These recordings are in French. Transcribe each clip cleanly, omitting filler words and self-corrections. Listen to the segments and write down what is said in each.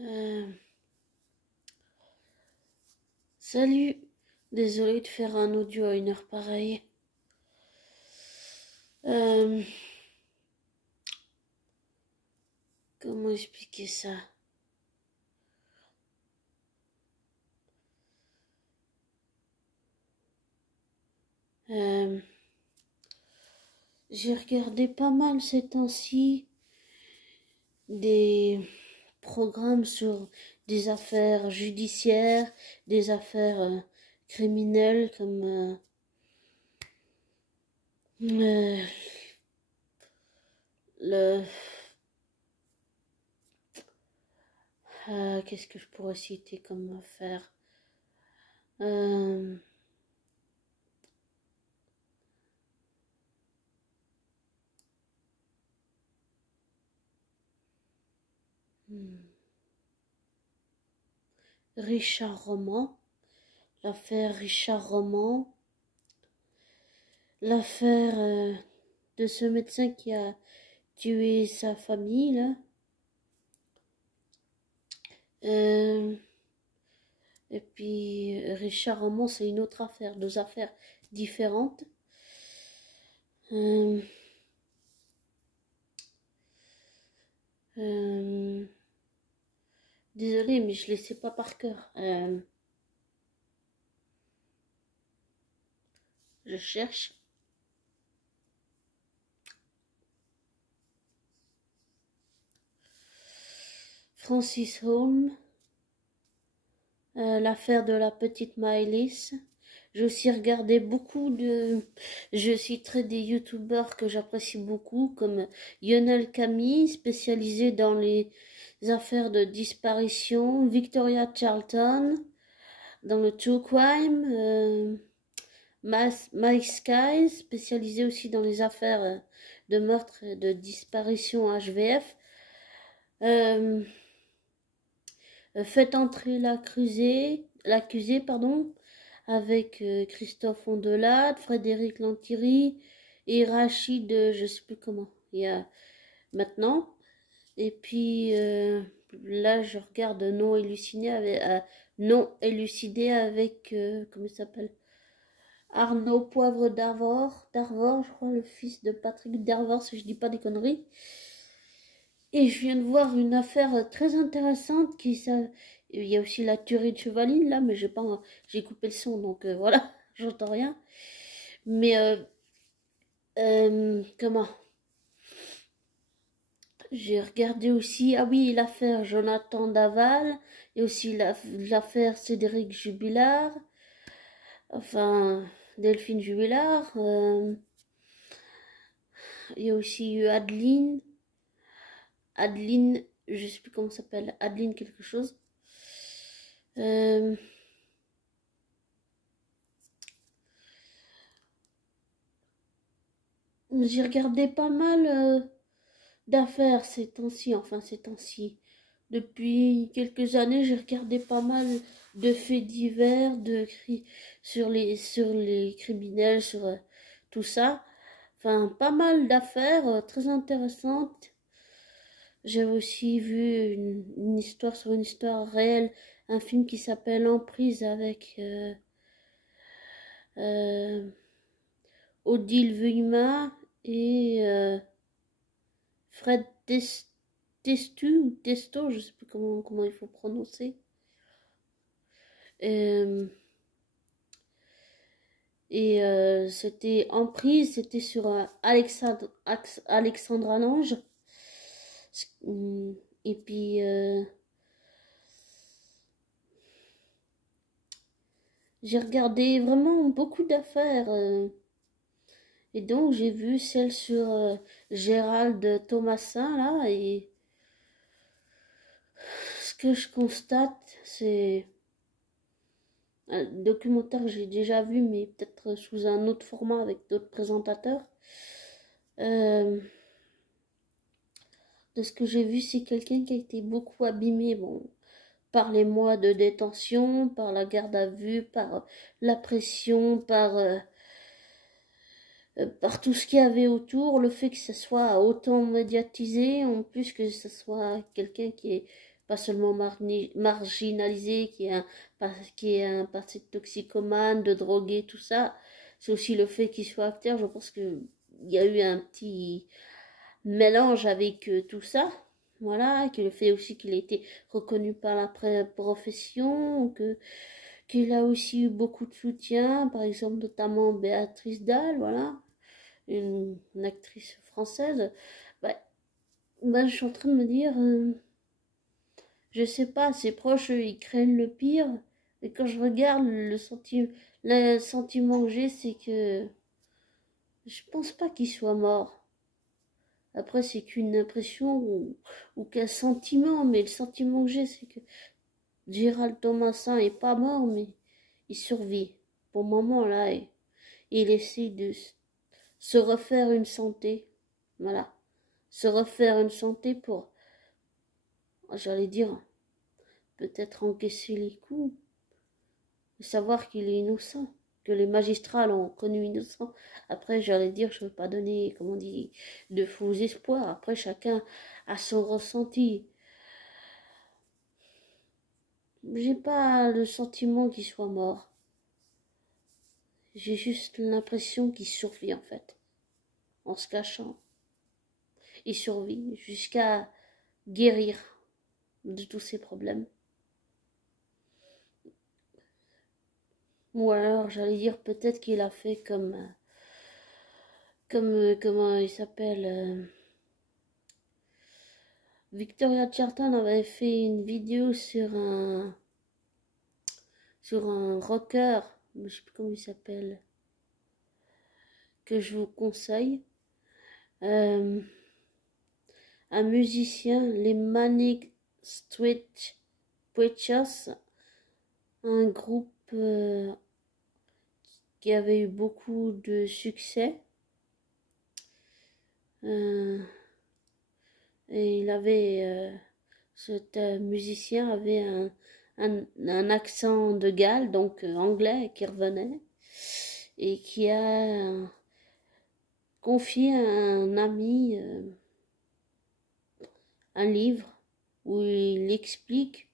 Euh, Salut, désolé de faire un audio à une heure pareille. Euh, Comment expliquer ça? Euh, j'ai regardé pas mal ces temps-ci des programmes sur des affaires judiciaires, des affaires criminelles comme euh, le qu'est-ce que je pourrais citer comme affaire? Euh, Richard Roman, l'affaire Richard Roman, l'affaire de ce médecin qui a tué sa famille là. Euh, et puis Richard Roman, c'est une autre affaire, deux affaires différentes. Euh, euh, Désolée, mais je les sais pas par cœur. Je cherche. Francis Holmes, l'affaire de la petite Maëlys. J'ai aussi regardé beaucoup de... Je citerai des youtubeurs que j'apprécie beaucoup, comme Lionel Camille, spécialisé dans les affaires de disparition, Victoria Charlton, dans le true crime, Mike Sky, spécialisé aussi dans les affaires de meurtre et de disparition HVF. Faites entrer l'accusé, pardon, avec Christophe Ondelat, Frédéric Lantieri et Rachid, je sais plus comment, il y a maintenant. Et puis là, je regarde Non élucidé avec comment il s'appelle? Arnaud Poivre d'Arvor, je crois, le fils de Patrick Darvor, si je dis pas des conneries. Et je viens de voir une affaire très intéressante il y a aussi la tuerie de Chevaline là, mais j'ai coupé le son, donc voilà, j'entends rien. Mais comment? J'ai regardé aussi, ah oui, l'affaire Jonathan Daval, et aussi l'affaire Cédric Jubilard, enfin Delphine Jubilard. Il y a aussi eu Adeline, je sais plus comment ça s'appelle, Adeline quelque chose. J'ai regardé pas mal d'affaires ces temps-ci. Depuis quelques années, j'ai regardé pas mal de faits divers, sur les criminels, sur tout ça. Enfin, pas mal d'affaires très intéressantes. J'ai aussi vu une histoire sur une histoire réelle, un film qui s'appelle Emprise avec euh, Odile Vuillemin et Fred Testu ou Testo, je sais plus comment il faut prononcer. Euh, C'était Emprise, c'était sur Alexandra Lange. Et puis j'ai regardé vraiment beaucoup d'affaires. Et donc j'ai vu celle sur Gérald Thomasin là, et ce que je constate, c'est un documentaire que j'ai déjà vu, mais peut-être sous un autre format avec d'autres présentateurs. Euh, de ce que j'ai vu, c'est quelqu'un qui a été beaucoup abîmé, bon, par les mois de détention, par la garde à vue, par la pression, par tout ce qu'il y avait autour, le fait que ça soit autant médiatisé, en plus que ce soit quelqu'un qui est pas seulement marginalisé, qui est un passé de toxicomane, de drogué, tout ça. C'est aussi le fait qu'il soit acteur. Je pense que il y a eu un petit mélange avec tout ça. Voilà, que le fait aussi qu'il ait été reconnu par la profession, qu'il a aussi eu beaucoup de soutien, par exemple notamment Béatrice Dalle, voilà, une actrice française. Bah, bah, je suis en train de me dire, je sais pas, ses proches, ils craignent le pire. Et quand je regarde le sentiment que j'ai, c'est que je pense pas qu'il soit mort. Après, c'est qu'une impression ou qu'un sentiment, mais le sentiment que j'ai, c'est que Gérald Thomasin est pas mort, mais il survit. Pour le moment, là, et il essaie de se refaire une santé. Voilà. Se refaire une santé pour, j'allais dire, peut-être encaisser les coups, et savoir qu'il est innocent, que les magistrats l'ont connu innocent. Après, j'allais dire, je ne veux pas donner, comment on dit, de faux espoirs. Après, chacun a son ressenti. J'ai pas le sentiment qu'il soit mort. J'ai juste l'impression qu'il survit, en fait. En se cachant. Il survit jusqu'à guérir de tous ses problèmes. Ou alors, j'allais dire, peut-être qu'il a fait comment il s'appelle, Victoria Charlton avait fait une vidéo sur un rocker, je sais plus comment il s'appelle, que je vous conseille. Un musicien, les Manic Street Preachers, un groupe qui avait eu beaucoup de succès. Et il avait, cet musicien avait un accent de Galles, donc anglais, qui revenait, et qui a confié à un ami un livre où il explique,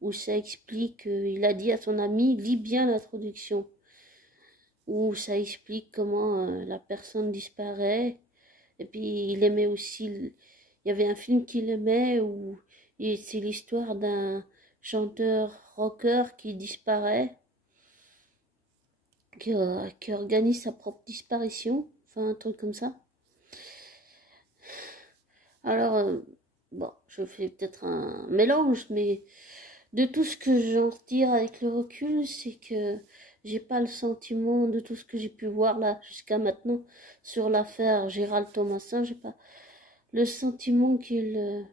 où ça explique, il a dit à son ami, lis bien l'introduction, où ça explique comment la personne disparaît. Et puis il aimait aussi, il y avait un film qu'il aimait où c'est l'histoire d'un chanteur rocker qui disparaît, qui organise sa propre disparition, enfin un truc comme ça. Alors, bon, je fais peut-être un mélange, mais de tout ce que j'en retire avec le recul, c'est que j'ai pas le sentiment de tout ce que j'ai pu voir là jusqu'à maintenant sur l'affaire Gérald Thomasin, j'ai pas le sentiment qu'il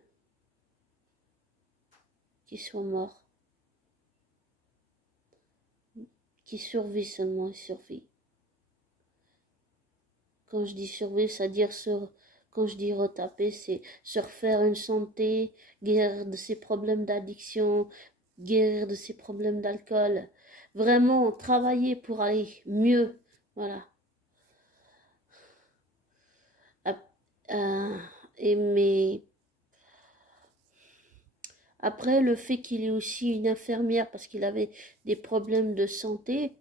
soit mort, qu'il survit seulement, il survit. Quand je dis survivre, c'est-à-dire quand je dis retaper, c'est se refaire une santé, guérir de ses problèmes d'addiction, guérir de ses problèmes d'alcool, vraiment travailler pour aller mieux, voilà. Et mais après, le fait qu'il ait aussi une infirmière parce qu'il avait des problèmes de santé,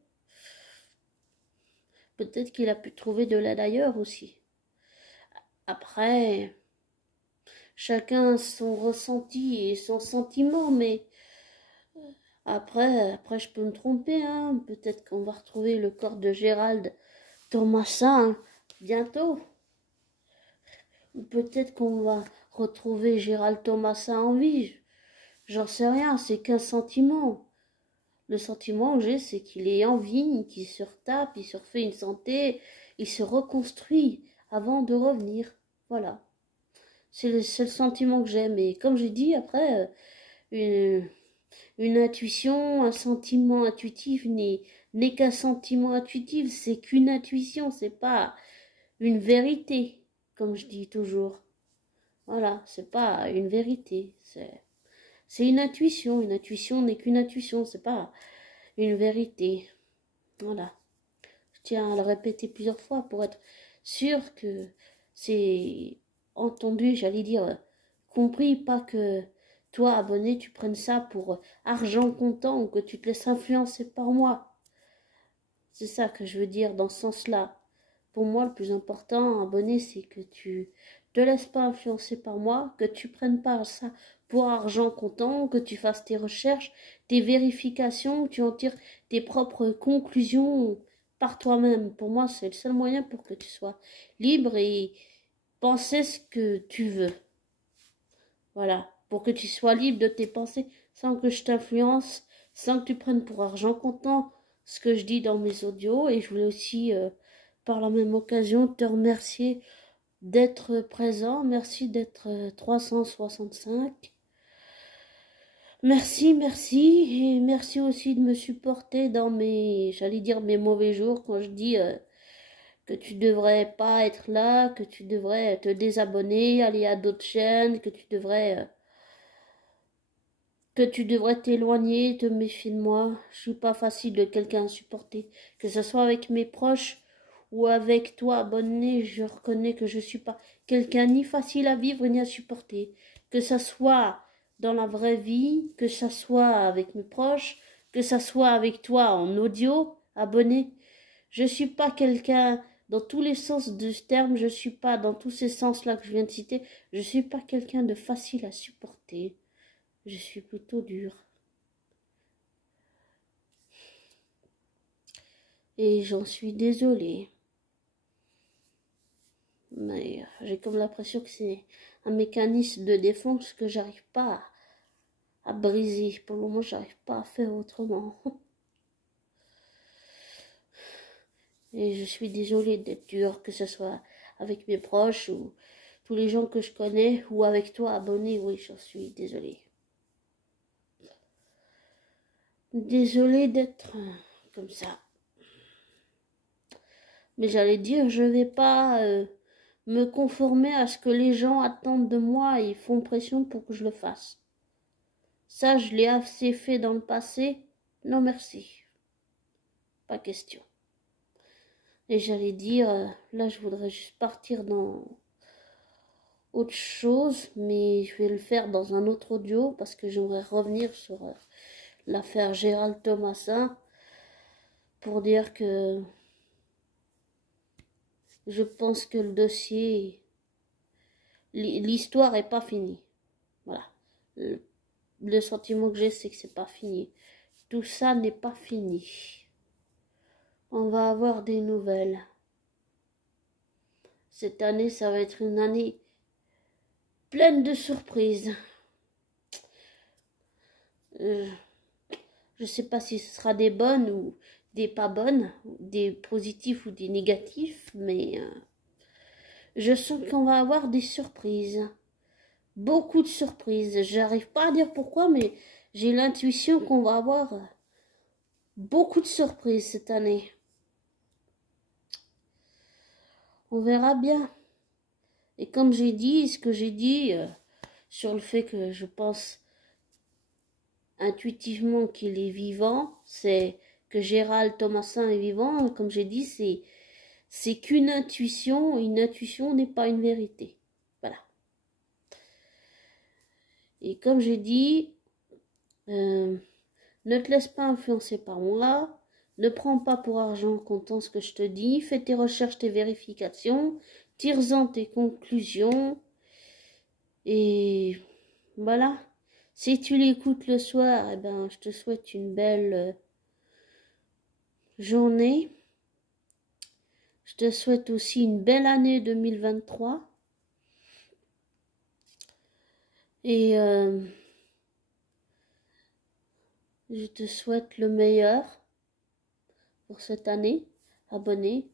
peut-être qu'il a pu trouver de l'aide ailleurs aussi. Après, chacun son ressenti et son sentiment, mais après je peux me tromper, hein. Peut-être qu'on va retrouver le corps de Gérald Thomasin bientôt. Ou peut-être qu'on va retrouver Gérald Thomasin en vie. J'en sais rien, c'est qu'un sentiment. Le sentiment que j'ai, c'est qu'il est en vie, qu'il se retape, il se refait une santé, il se reconstruit avant de revenir. Voilà. C'est le seul sentiment que j'ai. Mais comme j'ai dit, après, une intuition, un sentiment intuitif n'est qu'un sentiment intuitif. C'est qu'une intuition, c'est pas une vérité, comme je dis toujours. Voilà, c'est pas une vérité. C'est une intuition. Une intuition n'est qu'une intuition, c'est pas une vérité. Voilà. Je tiens à le répéter plusieurs fois pour être sûr que c'est entendu, j'allais dire compris, pas que toi, abonné, tu prennes ça pour argent comptant ou que tu te laisses influencer par moi. C'est ça que je veux dire dans ce sens-là. Pour moi, le plus important, abonné, c'est que tu te laisses pas influencer par moi, que tu prennes pas ça pour argent comptant, que tu fasses tes recherches, tes vérifications, que tu en tires tes propres conclusions par toi-même. Pour moi, c'est le seul moyen pour que tu sois libre et penser ce que tu veux. Voilà, pour que tu sois libre de tes pensées sans que je t'influence, sans que tu prennes pour argent comptant ce que je dis dans mes audios. Et je voulais aussi, par la même occasion, te remercier d'être présent. Merci d'être 365. Merci, merci. Et merci aussi de me supporter dans mes, j'allais dire mes mauvais jours, quand je dis que tu devrais pas être là, que tu devrais te désabonner, aller à d'autres chaînes, que tu devrais t'éloigner, te méfier de moi. Je suis pas facile de quelqu'un à supporter, que ce soit avec mes proches ou avec toi, abonné. Je reconnais que je suis pas quelqu'un ni facile à vivre ni à supporter, que ça soit dans la vraie vie, que ça soit avec mes proches, que ça soit avec toi en audio, abonné. Je suis pas quelqu'un dans tous les sens de ce terme, je suis pas dans tous ces sens-là que je viens de citer, je suis pas quelqu'un de facile à supporter. Je suis plutôt dure. Et j'en suis désolée. Mais j'ai comme l'impression que c'est un mécanisme de défense que j'arrive pas à briser. Pour le moment, j'arrive pas à faire autrement. Et je suis désolée d'être dure, que ce soit avec mes proches ou tous les gens que je connais, ou avec toi, abonné. Oui, j'en suis désolée. Désolée d'être comme ça. Mais j'allais dire, je vais pas me conformer à ce que les gens attendent de moi et font pression pour que je le fasse. Ça, je l'ai assez fait dans le passé. Non, merci. Pas question. Et j'allais dire, là, je voudrais juste partir dans autre chose, mais je vais le faire dans un autre audio parce que j'aimerais revenir sur l'affaire Gérald Thomasin pour dire que je pense que le dossier, l'histoire est pas finie. Voilà. Le sentiment que j'ai, c'est que c'est pas fini. Tout ça n'est pas fini. On va avoir des nouvelles. Cette année, ça va être une année pleine de surprises. Je sais pas si ce sera des bonnes ou des pas bonnes, des positifs ou des négatifs, mais je sens qu'on va avoir des surprises. Beaucoup de surprises. J'arrive pas à dire pourquoi, mais j'ai l'intuition qu'on va avoir beaucoup de surprises cette année. On verra bien. Et comme j'ai dit, ce que j'ai dit sur le fait que je pense intuitivement qu'il est vivant, c'est que Gérald Thomasin est vivant, comme j'ai dit, c'est qu'une intuition. Une intuition n'est pas une vérité. Voilà. Et comme j'ai dit, ne te laisse pas influencer par moi. Ne prends pas pour argent comptant ce que je te dis. Fais tes recherches, tes vérifications. Tire-en tes conclusions. Et voilà. Si tu l'écoutes le soir, eh ben, je te souhaite une belle journée. Je te souhaite aussi une belle année 2023. Et je te souhaite le meilleur pour cette année, abonné.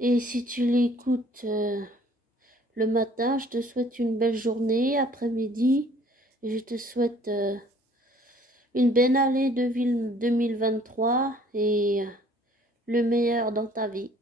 Et si tu l'écoutes le matin, je te souhaite une belle journée, après-midi. Et je te souhaite une belle année de 2023 et le meilleur dans ta vie.